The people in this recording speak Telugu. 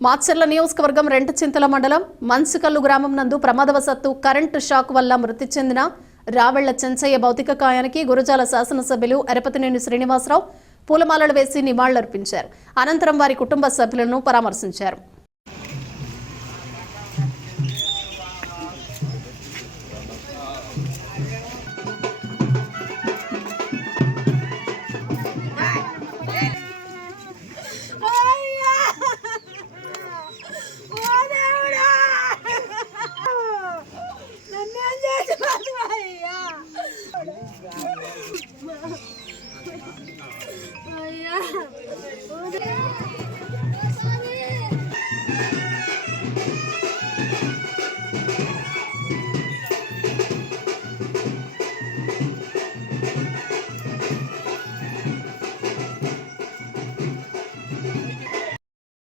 మాచర్ల నియోజకవర్గం రెంటచింతల మండలం మన్సుకల్లు గ్రామం నందు ప్రమాదవశాత్తు కరెంటు షాక్ వల్ల మృతి చెందిన రావెళ్ల చెంచయ్య భౌతిక కాయానికి గురజాల శాసనసభ్యులు ఎరపతినేని శ్రీనివాసరావు పూలమాలలు వేసి నివాళులర్పించారు. అనంతరం వారి కుటుంబ సభ్యులను పరామర్శించారు.